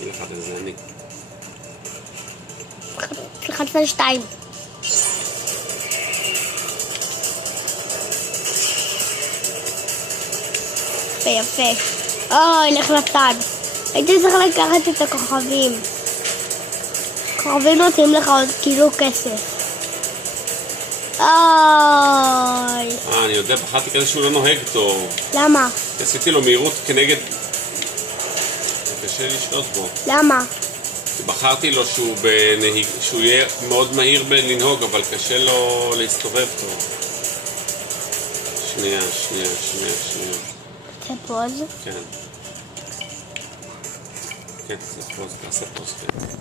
מי לחץ את זה? אני. לחצת 2. יפה, יפה. אוי, לך לצד. הייתי צריך לקחת את הכוכבים. כוכבים נותנים לך עוד כאילו כסף. אוי. אני יודע, בחרתי כזה שהוא לא נוהג טוב. למה? עשיתי לו מהירות כנגד... קשה לשלוט בו. למה? בחרתי לו שהוא יהיה מאוד מהיר בלנהוג, אבל קשה לו להסתובב טוב. שנייה. זה פוז? כן. כן, תעשה פוז, כן.